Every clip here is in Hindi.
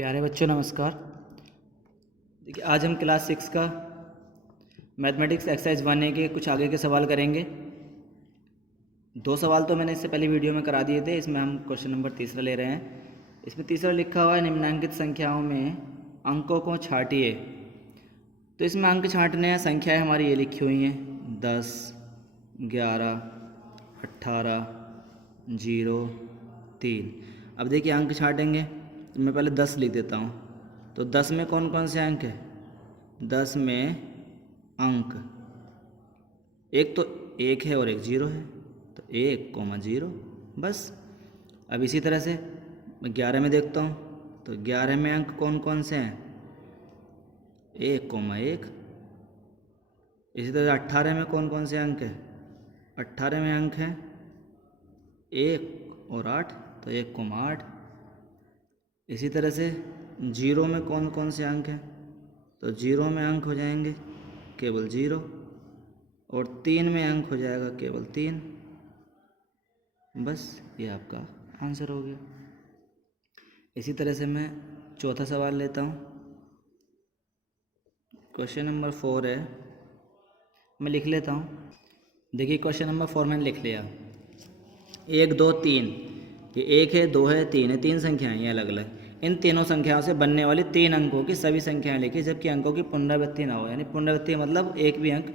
प्यारे बच्चों नमस्कार। देखिए आज हम क्लास 6 का मैथमेटिक्स एक्सरसाइज 1A के कुछ आगे के सवाल करेंगे। 2 सवाल तो मैंने इससे पहले वीडियो में करा दिए थे। इसमें हम क्वेश्चन नंबर तीसरा ले रहे हैं। इसमें तीसरा लिखा हुआ है निम्नलिखित संख्याओं में अंकों को छांटिए। तो इसमें अंक छांटने हैं, संख्याएँ हमारी ये लिखी हुई हैं 10, 11, 18, 0, 3। अब देखिए अंक छांटेंगे तो मैं पहले 10 लिख देता हूँ। तो 10 में कौन कौन से अंक है? 10 में अंक एक तो 1 है और एक 0 है, तो 1,0 बस। अब इसी तरह से मैं 11 में देखता हूँ तो 11 में अंक कौन कौन से हैं? 1,1। इसी तरह 18 में कौन कौन से अंक है? 18 में अंक हैं 1 और 8, तो 1,8। इसी तरह से 0 में कौन कौन से अंक हैं? तो 0 में अंक हो जाएंगे केवल 0, और 3 में अंक हो जाएगा केवल 3। बस ये आपका आंसर हो गया। इसी तरह से मैं चौथा सवाल लेता हूँ। क्वेश्चन नंबर 4 है, मैं लिख लेता हूँ। देखिए क्वेश्चन नंबर 4 मैंने लिख लिया। 1, 2, 3, ये 1 है, 2 है, 3 है, 3 संख्याएं हैं अलग अलग। इन तीनों संख्याओं से बनने वाली 3 अंकों की सभी संख्याएं लिखी जबकि अंकों की पुनरावृत्ति ना हो। यानी पुनरावृत्ति मतलब एक भी अंक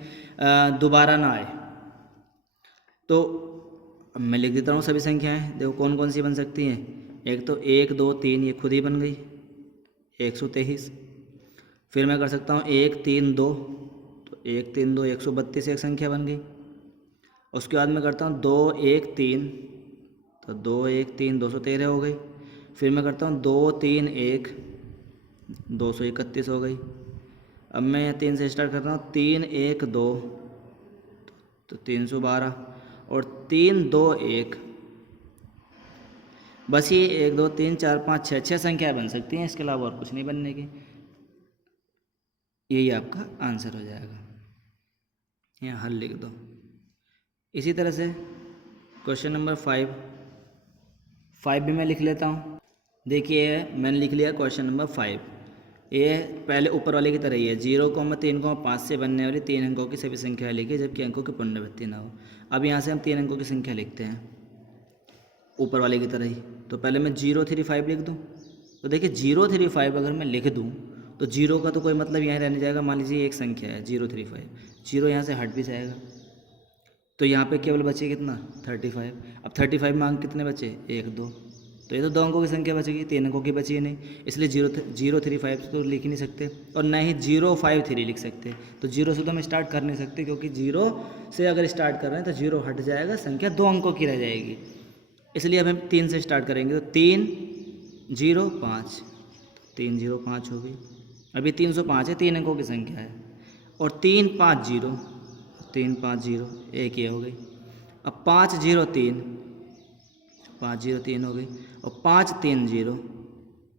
दोबारा ना आए। तो अब मैं लिख देता हूँ सभी संख्याएं। देखो कौन कौन सी बन सकती हैं। एक तो 1, 2, 3 ये खुद ही बन गई 123। फिर मैं कर सकता हूँ 1, 3, 2, तो 1, 3, 2 132 एक संख्या बन गई। उसके बाद मैं करता हूँ 2, 1, 3, तो 2, 1, 3 213 हो गई। फिर मैं करता हूँ 2, 3, 1 231 हो गई। अब मैं 3 से स्टार्ट कर रहा हूँ 3, 1, 2 तो 312, और 3, 2, 1। बस ये 1, 2, 3, 4, 5, 6 संख्याएं बन सकती हैं, इसके अलावा और कुछ नहीं बनने की। यही आपका आंसर हो जाएगा। यहाँ हल लिख दो। इसी तरह से क्वेश्चन नंबर 5 भी मैं लिख लेता हूँ। देखिए मैंने लिख लिया क्वेश्चन नंबर 5। ये पहले ऊपर वाले की तरह ही है। 0,3,5 से बनने वाली 3 अंकों की सभी संख्या लिखी जबकि अंकों की पुनरावृत्ति ना हो। अब यहाँ से हम 3 अंकों की संख्या लिखते हैं ऊपर वाले की तरह ही। तो पहले मैं 035 लिख दूँ। तो देखिए 035 अगर मैं लिख दूँ तो 0 का तो कोई मतलब यहाँ रहने जाएगा। मान लीजिए एक संख्या है 035, 0 यहाँ से हट भी जाएगा, तो यहाँ पे केवल बचे कितना 35। अब 35 में अंक कितने बचे 1, 2, तो ये तो 2 अंकों की संख्या बचेगी, 3 अंकों की बची ही नहीं। इसलिए 035 तो लिख ही नहीं सकते, और ना ही 053 लिख सकते। तो 0 से तो हम स्टार्ट कर नहीं सकते, क्योंकि 0 से अगर स्टार्ट कर रहे हैं तो 0 हट जाएगा, संख्या 2 अंकों की रह जाएगी। इसलिए अब हम 3 से स्टार्ट करेंगे। तो 3, 0, 5, 3, 0, 5 हो गई। अभी 305 है, 3 अंकों की संख्या है, और 3, 5, 0, 3, 5, 0 एक ये हो गई। अब 5, 0, 3, 5, 0, 3 हो गई, और 5, 3, 0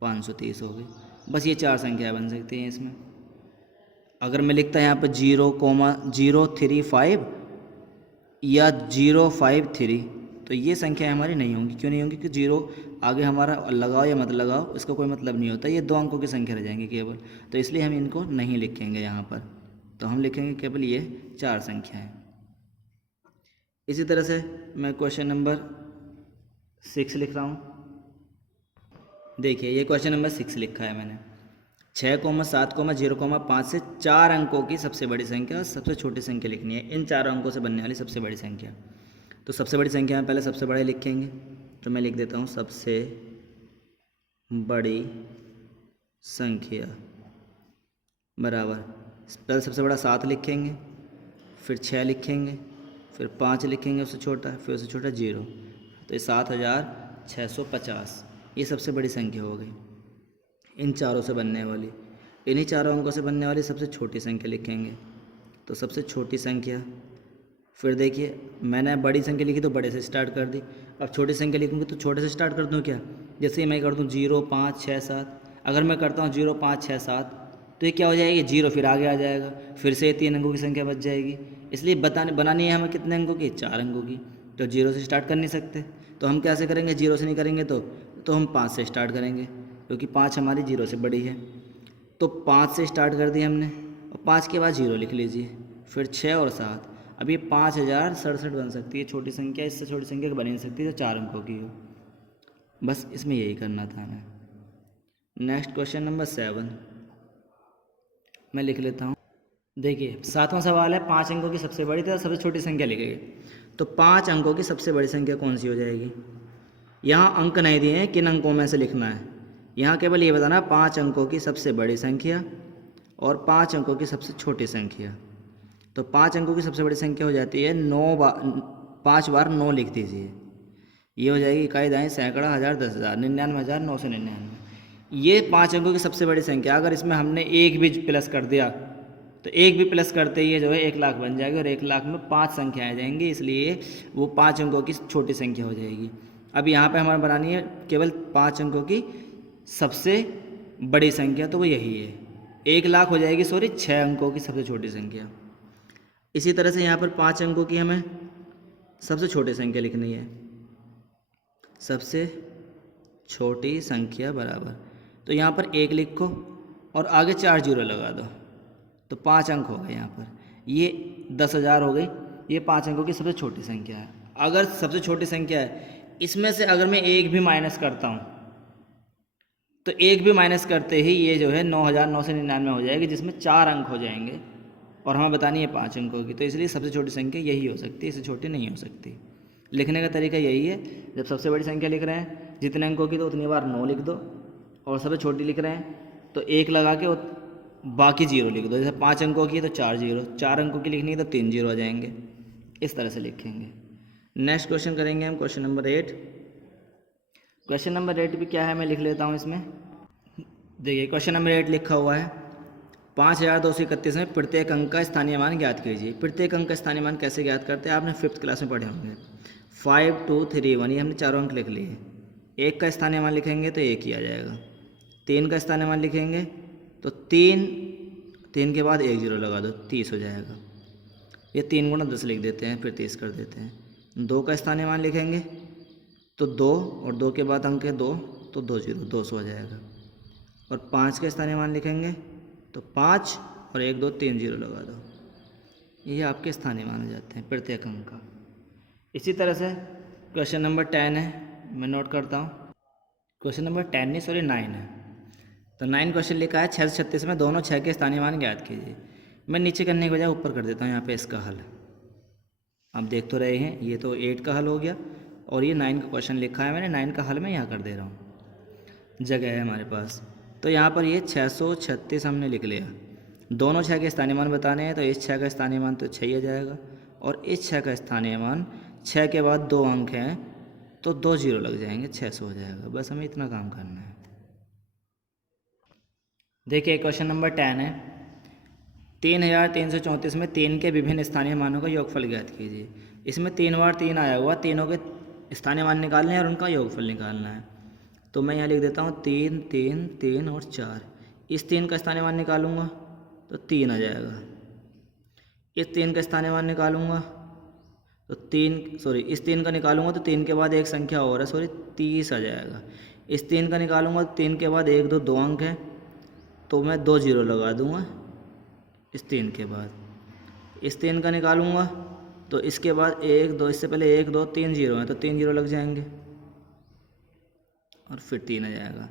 530 हो गई। बस ये 4 संख्याएं बन सकती हैं इसमें। अगर मैं लिखता यहाँ पर 0,035 या 053, तो ये संख्याएं हमारी नहीं होंगी। क्यों नहीं होंगी? क्योंकि 0 आगे हमारा लगाओ या मत लगाओ इसका कोई मतलब नहीं होता, ये 2 अंकों की संख्या रह जाएंगी केवल। तो इसलिए हम इनको नहीं लिखेंगे यहाँ पर। तो हम लिखेंगे केवल ये 4 संख्याएं। इसी तरह से मैं क्वेश्चन नंबर 6 लिख रहा हूँ। देखिए ये क्वेश्चन नंबर 6 लिखा है मैंने। 6,7,0,5 से 4 अंकों की सबसे बड़ी संख्या और सबसे छोटी संख्या लिखनी है। इन 4 अंकों से बनने वाली सबसे बड़ी संख्या। तो सबसे बड़ी संख्या में पहले सबसे बड़े लिखेंगे। तो मैं लिख देता हूँ सबसे बड़ी संख्या बराबर, पहले सबसे बड़ा 7 लिखेंगे, फिर 6 लिखेंगे, फिर 5 लिखेंगे उससे छोटा, फिर उससे छोटा 0। तो ये 7,650 ये सबसे बड़ी संख्या हो गई इन चारों से बनने वाली। इन्हीं चारों अंकों से बनने वाली सबसे छोटी संख्या लिखेंगे। तो सबसे छोटी संख्या, फिर देखिए मैंने बड़ी संख्या लिखी तो बड़े से स्टार्ट कर दी। अब छोटी संख्या लिखूँगी तो छोटे से स्टार्ट कर दूँ क्या? जैसे मैं कर दूँ 0, 5, 6, 7। अगर मैं करता हूँ 0, 5, 6, 7 तो ये क्या हो जाएगी 0, फिर आगे आ जाएगा, फिर से 3 अंकों की संख्या बच जाएगी। इसलिए बनानी है हमें कितने अंकों की? 4 अंकों की। तो 0 से स्टार्ट कर नहीं सकते, तो हम कैसे करेंगे? 0 से नहीं करेंगे तो हम 5 से स्टार्ट करेंगे। क्योंकि 5 हमारी 0 से बड़ी है। तो 5 से स्टार्ट कर दिया हमने और 5 के बाद 0 लिख लीजिए, फिर 6 और 7। अब ये 5067 बन सकती है, छोटी संख्या, इससे छोटी संख्या बन नहीं सकती जो 4 अंकों की हो। बस इसमें यही करना था हमें। नेक्स्ट क्वेश्चन नंबर 7 मैं लिख लेता हूँ। देखिए 7वां सवाल है, 5 अंकों की सबसे बड़ी तथा सबसे छोटी संख्या लिखेंगे। तो 5 अंकों की सबसे बड़ी संख्या कौन सी हो जाएगी? यहाँ अंक नहीं दिए हैं, किन अंकों में से लिखना है। यहाँ केवल ये बताना 5 अंकों की सबसे बड़ी संख्या और 5 अंकों की सबसे छोटी संख्या। तो 5 अंकों की सबसे बड़ी संख्या हो जाती है 5 बार 9 लिख दीजिए। ये हो जाएगी इकाई, दाएँ, सैकड़ा, हज़ार, 10,000, 99,999। ये 5 अंकों की सबसे बड़ी संख्या। अगर इसमें हमने एक भी प्लस कर दिया तो एक भी प्लस करते ही जो है 1 लाख बन जाएगी, और 1 लाख में 5 संख्याएँ आ जाएंगी, इसलिए वो 5 अंकों की छोटी संख्या हो जाएगी। अब यहाँ पे हमारे बनानी है केवल 5 अंकों की सबसे बड़ी संख्या, तो वो यही है 1 लाख हो जाएगी, 6 अंकों की सबसे छोटी संख्या। इसी तरह से यहाँ पर 5 अंकों की हमें सबसे छोटी संख्या लिखनी है, सबसे छोटी संख्या बराबर। तो यहाँ पर 1 लिखो और आगे 4 जीरो लगा दो, तो 5 अंक हो गए। यहाँ पर ये 10,000 हो गई। ये 5 अंकों की सबसे छोटी संख्या है। अगर सबसे छोटी संख्या है, इसमें से अगर मैं एक भी माइनस करता हूँ तो एक भी माइनस करते ही ये जो है 9,999 हो जाएगी, जिसमें 4 अंक हो जाएंगे, और हमें बतानी है 5 अंकों की। तो इसलिए सबसे छोटी संख्या यही हो सकती है, इससे छोटी नहीं हो सकती। लिखने का तरीका यही है, जब सबसे बड़ी संख्या लिख रहे हैं जितने अंकों की तो उतनी बार 9 लिख दो, और सबसे छोटी लिख रहे हैं तो 1 लगा के बाकी 0 लिख दो। जैसे 5 अंकों की तो 4 जीरो, 4 अंकों की लिखनी है तो 3 जीरो आ जाएंगे। इस तरह से लिखेंगे। नेक्स्ट क्वेश्चन करेंगे हम, क्वेश्चन नंबर 8। क्वेश्चन नंबर 8 भी क्या है, मैं लिख लेता हूँ इसमें। देखिए क्वेश्चन नंबर 8 लिखा हुआ है, 5231 में प्रत्येक अंक का स्थानीय मान ज्ञात कीजिए। प्रत्येक अंक का स्थानीय मान कैसे ज्ञात करते हैं, आपने 5th क्लास में पढ़े होंगे। 5 2 3 1, ये हमने चारों अंक लिख लिए। 1 का स्थानीय मान लिखेंगे तो 1 ही आ जाएगा। 3 का स्थानीय मान लिखेंगे तो 3 के बाद 1 जीरो लगा दो, 30 हो जाएगा। ये 3 गुणा 10 लिख देते हैं, फिर 30 कर देते हैं। 2 का स्थानीय मान लिखेंगे तो 2, और 2 के बाद अंक है 2, तो 2 जीरो, 200 हो जाएगा। और 5 का स्थानीय मान लिखेंगे तो 5 और 1 2 3 जीरो लगा दो, ये आपके स्थानीय मान हो जाते हैं प्रत्येक अंक का। इसी तरह से क्वेश्चन नंबर 10 है, मैं नोट करता हूँ। क्वेश्चन नंबर 10 नहीं, सॉरी 9 है। तो 9 क्वेश्चन लिखा है, 6 से 36 में दोनों 6 के स्थानीय मान ज्ञात कीजिए। मैं नीचे करने के बजाय ऊपर कर देता हूँ यहाँ पे इसका हल। आप देख तो रहे हैं, ये तो 8 का हल हो गया, और ये 9 का क्वेश्चन लिखा है मैंने, 9 का हल मैं यहाँ कर दे रहा हूँ, जगह है हमारे पास। तो यहाँ पर ये 636 हमने लिख लिया। दोनों 6 के स्थानीय मान बताने हैं, तो इस 6 का स्थानीय मान तो 6 ही आ जाएगा, और इस 6 का स्थानीय मान 6 के बाद 2 अंक हैं तो 2 जीरो लग जाएंगे, 600 हो जाएगा। बस हमें इतना काम करना है। देखिए क्वेश्चन नंबर 10 है, 3334 में 3 के विभिन्न स्थानीय मानों का योगफल ज्ञात कीजिए। इसमें 3 बार 3 आया हुआ, तीनों के स्थानीय मान निकालने हैं और उनका योगफल निकालना है। तो मैं यहाँ लिख देता हूँ 3 3 3 और 4। इस 3 का स्थानीय मान निकालूंगा तो 3 आ जाएगा। इस 3 का स्थानीय मान निकालूंगा तो इस 3 का निकालूंगा तो 3 के बाद एक संख्या और है, 30 आ जाएगा। इस 3 का निकालूंगा तो 3 के बाद 1 2 2 अंक है, तो मैं 2 जीरो लगा दूंगा इस 3 के बाद। इस 3 का निकालूंगा तो इसके बाद 1 2, इससे पहले 1 2 3 जीरो हैं, तो 3 जीरो लग जाएंगे और फिर 3 आ जाएगा।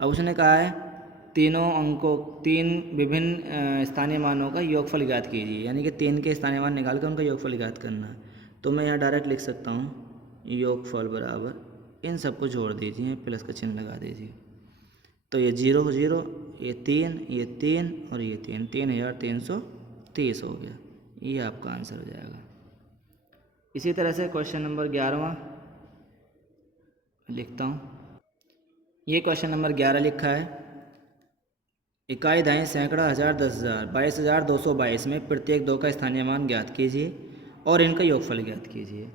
अब उसने कहा है तीनों अंकों 3 विभिन्न स्थानीय मानों का योगफल ज्ञात कीजिए, यानी कि 3 के स्थानीय मान निकाल कर उनका योगफल ज्ञात करना है। तो मैं यहाँ डायरेक्ट लिख सकता हूँ योगफल बराबर, इन सबको जोड़ दीजिए, प्लस का चिन्ह लगा दीजिए। तो ये 0 0, ये 3 और ये 3, 3330 हो गया। ये आपका आंसर हो जाएगा। इसी तरह से क्वेश्चन नंबर 11वां लिखता हूँ। ये क्वेश्चन नंबर 11 लिखा है, इकाई, दाएं, सैकड़ा, हज़ार, 10,000, 22,222 में प्रत्येक 2 का स्थानीय मान ज्ञात कीजिए और इनका योगफल ज्ञात कीजिए।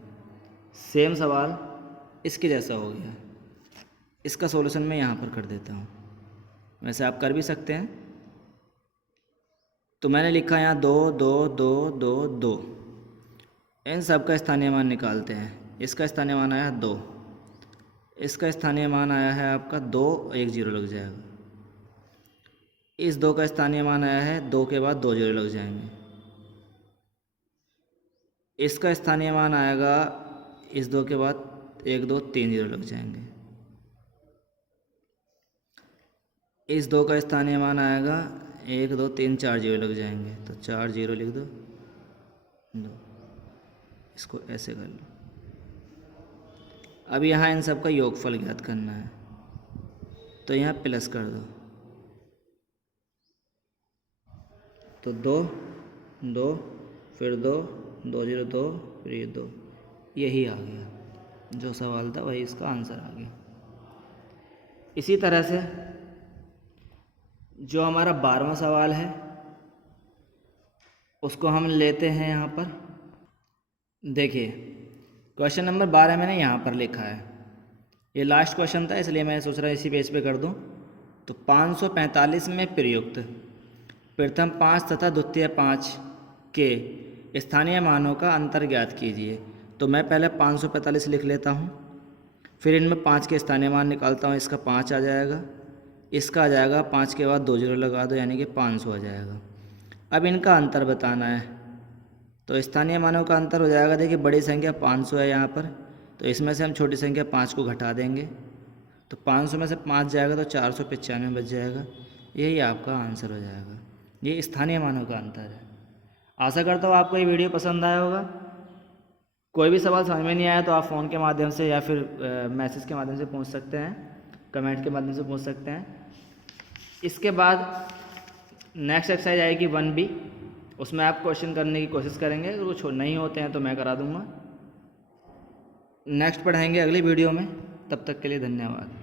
सेम सवाल इसके जैसा हो गया। इसका सॉल्यूशन मैं यहाँ पर कर देता हूँ, वैसे आप कर भी सकते हैं। तो मैंने लिखा यहाँ 2 2 2 2 2, इन सब का स्थानीय मान निकालते हैं। इसका स्थानीय मान आया 2, इसका स्थानीय मान आया है आपका 2, 1 जीरो लग जाएगा। इस 2 का स्थानीय मान आया है 2 के बाद 2 जीरो लग जाएंगे। इसका स्थानीय मान आएगा इस 2 के बाद 1, 2, 3 जीरो लग जाएंगे। इस 2 का स्थानीय मान आएगा 1, 2, 3, 4 जीरो लग जाएंगे। तो 4 जीरो लिख दो, इसको ऐसे कर लो। अब यहाँ इन सब का योगफल ज्ञात करना है, तो यहाँ प्लस कर दो। तो 2, 2, फिर 2, 2 जीरो 2, फिर ये 2, यही आ गया जो सवाल था, वही इसका आंसर आ गया। इसी तरह से जो हमारा 12वां सवाल है उसको हम लेते हैं यहाँ पर। देखिए क्वेश्चन नंबर 12 मैंने यहाँ पर लिखा है, ये लास्ट क्वेश्चन था इसलिए मैं सोच रहा इसी पेज पे कर दूँ। तो 545 में प्रयुक्त प्रथम 5 तथा द्वितीय 5 के स्थानीय मानों का अंतर ज्ञात कीजिए। तो मैं पहले 545 लिख लेता हूँ, फिर इनमें 5 के स्थानीय मान निकालता हूँ। इसका 5 आ जाएगा, इसका आ जाएगा 5 के बाद 2 जीरो लगा दो, यानी कि 500 आ जाएगा। अब इनका अंतर बताना है, तो स्थानीय मानों का अंतर हो जाएगा। देखिए बड़ी संख्या 500 है यहाँ पर, तो इसमें से हम छोटी संख्या 5 को घटा देंगे, तो 500 में से 5 जाएगा तो 495 बच जाएगा। यही आपका आंसर हो जाएगा। ये स्थानीय मानों का अंतर है। आशा करता हूँ आपको ये वीडियो पसंद आया होगा। कोई भी सवाल समझ में नहीं आया तो आप फ़ोन के माध्यम से या फिर मैसेज के माध्यम से पूछ सकते हैं, कमेंट के माध्यम से पूछ सकते हैं। इसके बाद नेक्स्ट एक्सरसाइज आएगी 1B, उसमें आप क्वेश्चन करने की कोशिश करेंगे। अगर वो नहीं होते हैं तो मैं करा दूँगा। नेक्स्ट पढ़ाएंगे अगली वीडियो में। तब तक के लिए धन्यवाद।